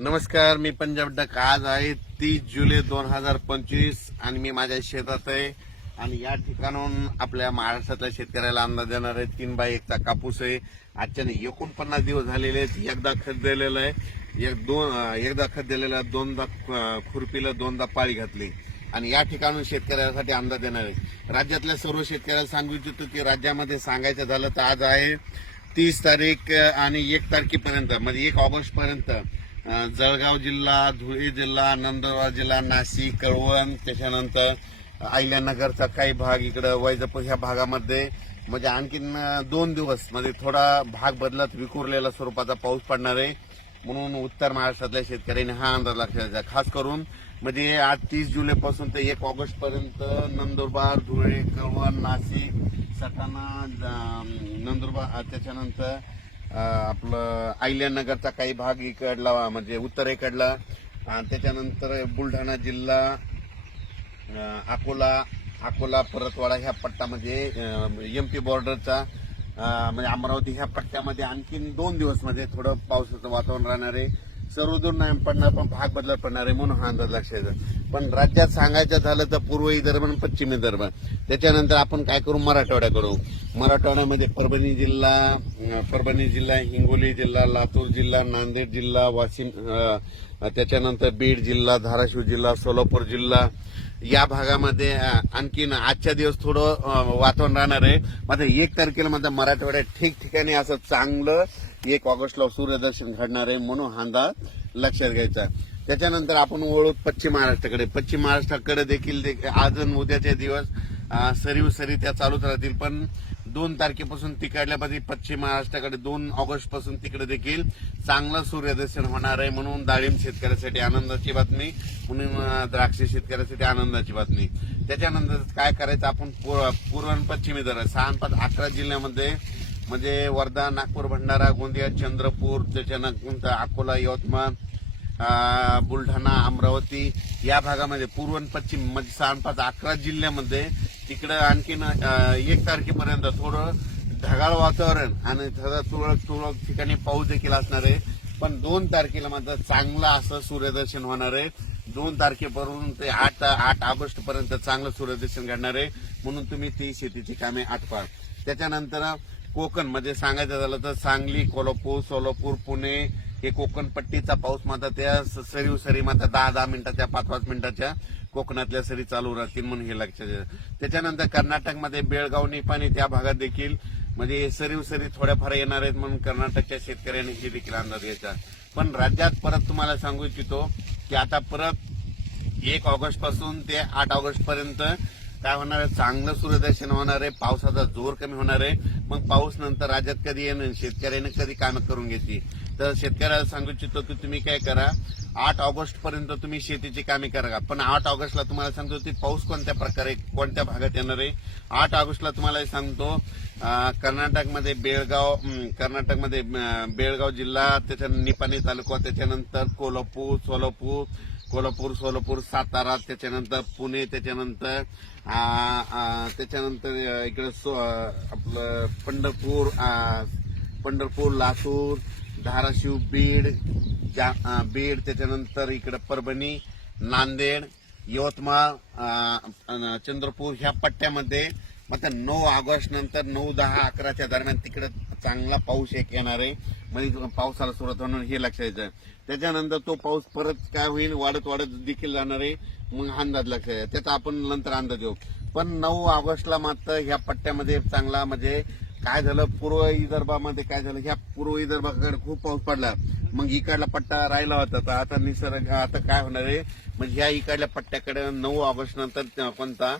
नमस्कार मी पंजाब डक. आज आहे तीस जुलै दोन हजार पंचवीस आणि मी माझ्या शेतात आहे. आणि या ठिकाणून आपल्या महाराष्ट्रातल्या शेतकऱ्याला अंदाज देणार आहे तीन बाय एकचा कापूस आहे. आजच्याने एकोणपन्नास दिवस झालेले आहेत. एकदा खत दिलेलं आहे. एक दोन एकदा खत दिलेलं आहे. दोनदा खुरपीला दोनदा पाळी घातली. आणि या ठिकाणून शेतकऱ्यासाठी अंदाज देणार आहे राज्यातल्या सर्व शेतकऱ्याला सांगू इच्छितो की राज्यामध्ये सांगायचं झालं तर आज आहे तीस तारीख आणि एक तारखेपर्यंत म्हणजे एक ऑगस्ट पर्यंत जळगाव जिल्हा धुळे जिल्हा नंदुरबार जिल्हा नाशिक कळवण त्याच्यानंतर अहिल्यानगरचा काही भाग इकडं वैजापूर ह्या भागामध्ये. म्हणजे आणखीन दोन दिवस म्हणजे थोडा भाग बदलत विखुरलेला स्वरूपाचा पाऊस पडणार आहे. म्हणून उत्तर महाराष्ट्रातल्या शेतकऱ्यांनी हा अंदाज लक्षात द्यायचा खास करून म्हणजे आज तीस जुलैपासून ते एक ऑगस्ट पर्यंत नंदुरबार धुळे कळवण नाशिक सटाणा नंदुरबार त्याच्यानंतर आपलं अहिल्यानगरचा काही भाग इकडला म्हणजे उत्तरेकडला आणि त्याच्यानंतर बुलढाणा जिल्हा अकोला अकोला परतवाडा ह्या पट्टामध्ये एमपी बॉर्डरचा म्हणजे अमरावती ह्या पट्ट्यामध्ये आणखीन दोन दिवस म्हणजे थोडं पावसाचं वातावरण राहणार आहे. सर्वदूर नाही पडणार पण भाग बदलत पडणार आहे म्हणून हा अंदाज लक्षात येतो. पण राज्यात सांगायचं झालं तर पूर्व विदर्भ आणि पश्चिम विदर्भ. त्याच्यानंतर आपण काय करू? मराठवाड्या करू. मराठवाड्यामध्ये परभणी जिल्हा परभणी जिल्हा हिंगोली जिल्हा लातूर जिल्हा नांदेड जिल्हा वाशिम त्याच्यानंतर बीड जिल्हा धाराशिव जिल्हा सोलापूर जिल्हा या भागामध्ये आणखीन आजच्या दिवस थोडं वातावरण राहणार आहे. मात्र एक तारखेला मात्र मराठवाड्यात ठिकठिकाणी असं चांगलं एक ऑगस्टला सूर्यदर्शन घडणार आहे म्हणून हा अंदाज लक्षात घ्यायचा. त्याच्यानंतर आपण वळू पश्चिम महाराष्ट्राकडे. पश्चिम महाराष्ट्राकडे देखील आज आणि उद्याचे दिवस सरीव सरी त्या चालूच राहतील. पण दोन तारखेपासून तिकडल्यापासून पश्चिम महाराष्ट्राकडे दोन ऑगस्टपासून तिकडे देखील चांगलं सूर्यदर्शन होणार आहे म्हणून डाळिंब शेतकऱ्यासाठी आनंदाची बातमी म्हणून द्राक्ष शेतकऱ्यासाठी आनंदाची बातमी. त्याच्यानंतर काय करायचं आपण पूर्व पूर्व आणि पश्चिम विदर्भ सहा पाच अकरा जिल्ह्यामध्ये म्हणजे वर्धा नागपूर भंडारा गोंदिया चंद्रपूर त्याच्यानंतर अकोला यवतमाळ बुलढाणा अमरावती या भागामध्ये पूर्व आणि पश्चिम म्हणजे सहा पाच अकरा जिल्ह्यामध्ये तिकडं आणखीन एक तारखेपर्यंत थोडं ढगाळ वातावरण आणि थोडं तुरळक तुरळक ठिकाणी पाऊस देखील असणार आहे. पण दोन तारखेला मात्र चांगलं असं सूर्यदर्शन होणार आहे. दोन तारखेपासून ते आठ आठ ऑगस्ट पर्यंत चांगलं सूर्यदर्शन घडणार आहे. म्हणून तुम्ही ती शेतीची कामे आठवा त्याच्यानंतर कोकण म्हणजे सांगायचं झालं तर सांगली कोल्हापूर सोलापूर पुणे हे कोकणपट्टीचा पाऊस मात्र त्या स- सरीव सरी मात्र दहा दहा मिनिटाच्या पाच पाच मिनिटाच्या कोकणातल्या सरी चालू राहतील म्हणून हे लक्षात त्याच्यानंतर कर्नाटकमध्ये बेळगाव निपाणी त्या भागात देखील म्हणजे सरीव सरी थोड्याफार येणार आहेत म्हणून कर्नाटकच्या शेतकऱ्यांनी हे देखील अंदाज घ्यायचा. पण राज्यात परत तुम्हाला सांगू इच्छितो की आता परत एक ऑगस्टपासून ते आठ ऑगस्ट पर्यंत काय होणार आहे? चांगलं सूर्यदर्शन होणार आहे पावसाचा जोर कमी होणार आहे. मग पाऊस नंतर राज्यात कधी येणं शेतकऱ्याने कधी कामं करून घेतली? तर शेतकऱ्याला सांगू इच्छितो की तुम्ही काय करा आठ ऑगस्ट पर्यंत तुम्ही शेतीची कामे करा पण आठ ऑगस्टला तुम्हाला सांगतो की पाऊस कोणत्या प्रकारे कोणत्या भागात येणार आहे? आठ ऑगस्टला तुम्हाला सांगतो कर्नाटकमध्ये बेळगाव कर्नाटकमध्ये बेळगाव जिल्हा त्याच्या निपाणी तालुका त्याच्यानंतर कोल्हापूर सोलापूर कोल्हापूर सोलापूर सातारा त्याच्यानंतर पुणे त्याच्यानंतर त्याच्यानंतर इकडे सो- आपलं पंढरपूर पंढरपूर लातूर धाराशिव बीड जा- बीड त्याच्यानंतर इकडे परभणी नांदेड यवतमाळ चंद्रपूर ह्या पट्ट्यामध्ये मग नऊ ऑगस्ट नंतर नऊ दहा अकराच्या दरम्यान तिकडे चांगला पाऊस एक येणार आहे. म्हणजे पावसाला सुरुवात होणार हे लक्षात येतं. त्याच्यानंतर तो पाऊस परत काय होईल? वाढत वाढत देखील जाणार आहे. मग अंदाज लक्षात येईल त्याचा आपण नंतर अंदाज घेऊ. पण नऊ ऑगस्टला मात्र ह्या पट्ट्यामध्ये चांगला म्हणजे काय झालं? पूर्व विदर्भामध्ये काय झालं? ह्या पूर्व विदर्भाकडे खूप पाऊस पडला. मग इकडला पट्टा राहिला होता. तर आता निसर्ग आता काय होणार आहे? म्हणजे ह्या इकडल्या पट्ट्याकडे नऊ ऑगस्ट नंतर कोणता